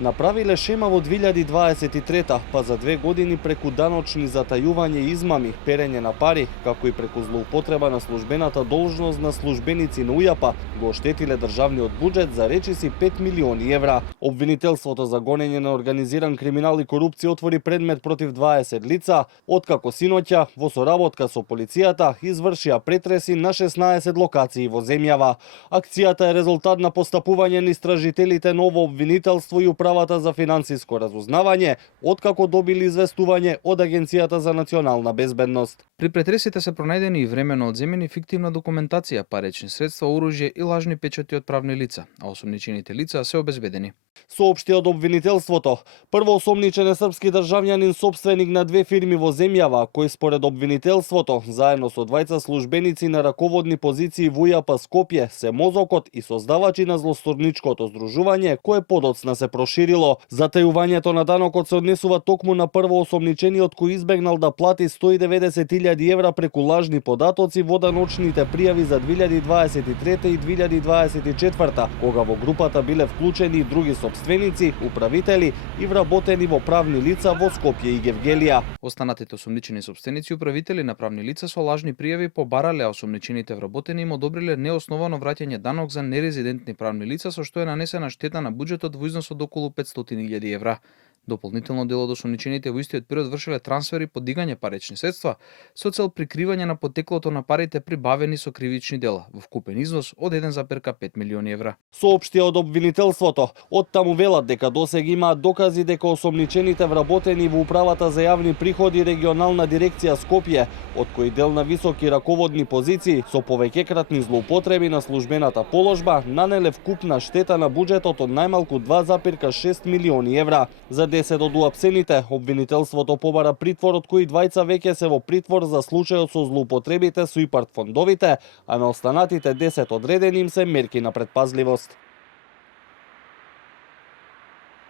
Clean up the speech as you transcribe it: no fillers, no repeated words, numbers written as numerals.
Направиле шема во 2023, па за 2 години преку даночни затајување и измами, перење на пари, како и преку злоупотреба на службената должност на службеници на УЈАП, го оштетиле државниот буџет за речиси 5 милиони евра. Обвинителството за гонење на организиран криминал и корупција отвори предмет против 20 лица, откако синоќа во соработка со полицијата извршија претреси на 16 локации во земјава. Акцијата е резултат на постапување на истражителите на ово обвинителство и Управата за финансиско разузнавање, откако добили известување од Агенцијата за национална безбедност. При претресите се пронајдени и времено одземени фиктивна документација, парични средства, оружје и лажни печати од правни лица, а осомничените лица се обезбедени. Соопшти од обвинителството, прво осомничен е српски државјанин собственик на 2 фирми во земјава, кој според обвинителството, заедно со двајца службеници на раководни позиции во УЈАП Скопје, се мозокот и создавачи на злосторничкото здружување, кое подоцна се проширило. Затајувањето на данокот се однесува токму на прво осомничениот кој избегнал да плати 190.000 евра преку лажни податоци во даночните пријави за 2023 и 2024, кога во групата биле вклучени и други собственици, управители и вработени во правни лица во Скопје и Гевгелија. Останатите осомничени собственици и управители на правни лица со лажни пријави побарале, а осомничените вработени им одобриле неосновано враќање данок за нерезидентни правни лица, со што е нанесена штета на буџетот во износ од околу 500.000 евра. Дополнително дел од осомничените во истиот период вршеле трансфери, подигање парични средства со цел прикривање на потеклото на парите прибавени со кривични дела во вкупен износ од 1,5 милиони евра. Соопштија од обвинителството, оттаму велат дека досега имаат докази дека осомничените вработени во Управата за јавни приходи регионална дирекција Скопје, од кои дел на високи раководни позиции со повеќекратни злоупотреби на службената положба нанеле вкупна штета на буџетот од најмалку 2,6 милиони евра. За 10 од уапсените, обвинителството побара притвор, од кои двајца веќе се во притвор за случајот со злоупотребите со ИПАРД фондовите, а на останатите 10 одредени им се мерки на предпазливост.